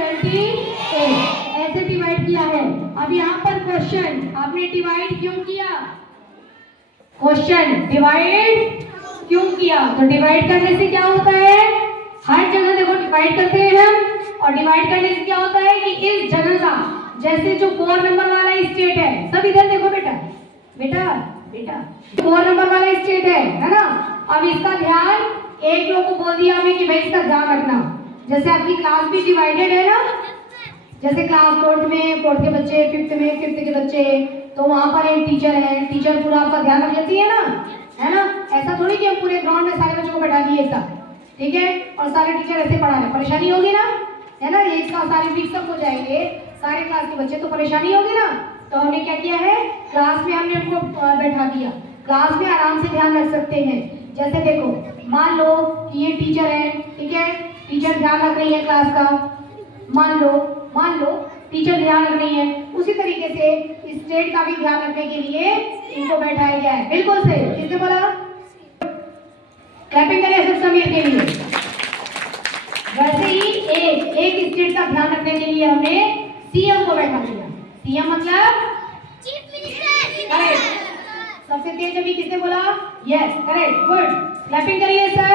28 ऐसे डिवाइड किया है। अब यहाँ पर क्वेश्चन, आपने डिवाइड क्यों किया? क्वेश्चन, डिवाइड क्यों किया? तो डिवाइड करने से क्या होता है, हर जगह देखो डिवाइड करते हैं हम, और डिवाइड करने से क्या होता है कि इस जगह का, जैसे जो 4 नंबर वाला स्टेट है, सब इधर देखो बेटा, बेटा बेटा 4 नंबर वाला स्टेट है ना। अब इसका ध्यान, एक लोग को बोल दिया हमें कि भाई इसका ध्यान रखना, जैसे आपकी क्लास भी डिवाइडेड है ना, जैसे क्लास 4 में 4 के बच्चे, 5th में 5th के बच्चे, तो वहां पर एक टीचर है, टीचर पूरा आपका ध्यान रख लेती है ना। ऐसा थोड़ी कि हम पूरे ग्राउंड में सारे बच्चों को बैठा दिए सब, ठीक है, और सारे टीचर ऐसे पढ़ा रहे, परेशानी होगी ना, है ना। एक साथ सारे मिक्सअप हो जाएंगे सारे क्लास के बच्चे, तो परेशानी होगी ना। तो हमने क्या किया है, क्लास में हमने उनको बैठा दिया, क्लास में आराम से ध्यान रख सकते हैं। जैसे देखो, मान लो कि ये टीचर है, ठीक है, टीचर ध्यान रख रही है क्लास का, मान लो टीचर ध्यान रख रही है, उसी तरीके से स्टेट का भी ध्यान रखने के लिए इनको बैठाया गया है। बिल्कुल सही, किसने बोला? क्लैपिंग करें सब समीर के लिए। वैसे ही एक स्टेट का ध्यान रखने के लिए हमने सीएम को बैठा दिया। सीएम मतलब चीफ मिनिस्टर। करेक्ट, सबसे तेज अभी किसने बोला? यस, करेक्ट, गुड, क्लैपिंग करिए सर।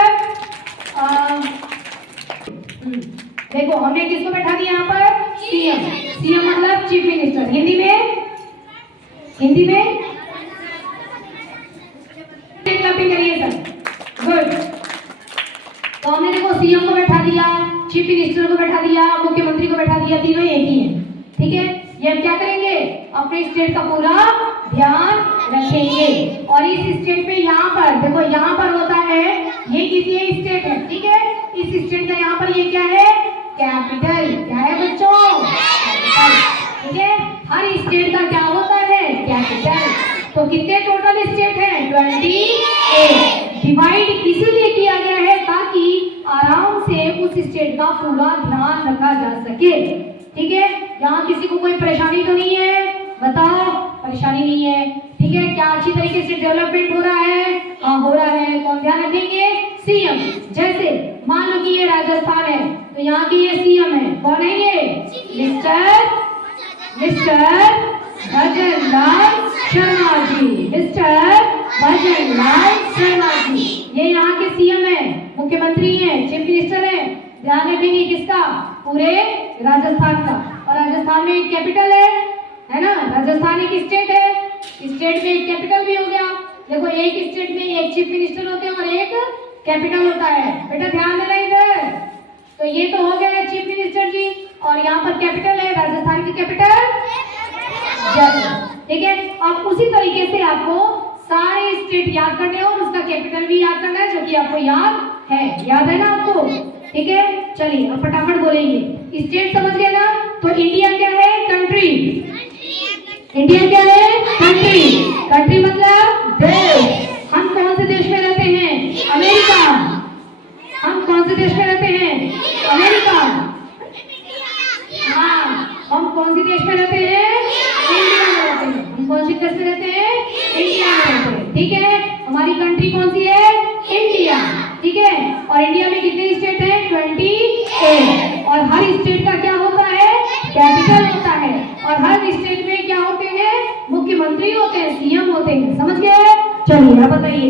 देखो हमने किसको बैठा दिया यहाँ पर? सीएम। सीएम मतलब चीफ मिनिस्टर। हिंदी में क्लैपिंग करिए सर, गुड। तो हमने देखो सीएम को बैठा दिया, चीफ मिनिस्टर को बैठा दिया, मुख्यमंत्री को बैठा दिया, तीनों एक ही हैं, ठीक है। ये हम क्या करेंगे, अपने स्टेट का पूरा ध्यान रखेंगे। और इस स्टेट पे यहाँ पर देखो, यहाँ पर होता है, ये किसी स्टेट है, ठीक है, इस स्टेट का यहाँ पर ये क्या है? कैपिटल। क्या है बच्चों? कैपिटल, ठीक है। हर स्टेट का क्या होता है? कैपिटल। तो कितने टोटल स्टेट हैं? 28। डिवाइड इसीलिए किया गया है ताकि आराम से उस स्टेट का पूरा ध्यान रखा जा सके, ठीक है। यहाँ किसी को कोई परेशानी तो नहीं है? बताओ, परेशानी नहीं है, ठीक है। क्या अच्छी तरीके से डेवलपमेंट हो रहा है? हाँ हो रहा है। कौन ध्यान रखेंगे? सीएम। जैसे मान लो कि ये राजस्थान है, तो यहाँ की ये सीएम है, कौन है ये? मिस्टर भजन लाल शर्मा जी। मिस्टर भजन लाल शर्मा जी, ये यहाँ के सीएम है, मुख्यमंत्री है, चीफ मिनिस्टर है। ध्यान रखेंगे किसका? पूरे राजस्थान का। और राजस्थान में एक कैपिटल है ना। राजस्थान एक स्टेट है, स्टेट में एक कैपिटल भी हो गया। देखो एक स्टेट में एक चीफ मिनिस्टर होते हैं और एक कैपिटल होता है। बेटा ध्यान देना इधर। तो ये तो हो गया चीफ मिनिस्टर जी, और यहाँ पर कैपिटल है, राजस्थान की कैपिटल जयपुर, ठीक है। अब उसी तरीके से आपको सारे स्टेट याद करने और उसका कैपिटल भी याद करना है, जो कि आपको याद है ना आपको, ठीक है। चलिए अब फटाफट बोलेंगे। स्टेट समझ गए ना? तो इंडिया क्या है? कंट्री। इंडिया क्या है? कंट्री। कंट्री मतलब देश। हम कौन से देश में रहते हैं? अमेरिका। हम कौन से देश में रहते हैं? अमेरिका। हाँ, हम कौन से देश में रहते हैं? इंडिया में रहते हैं। हम कौन से देश में रहते हैं? इंडिया में रहते हैं, ठीक है। हमारी कंट्री कौन सी है? इंडिया, ठीक है। और इंडिया में कितने स्टेट हैं? 28। और हर स्टेट का क्या होता है? कैपिटल होता है। और हर स्टेट में क्या होते हैं? मुख्यमंत्री होते हैं, सीएम होते हैं। समझ गए? चलिए अब बताइए।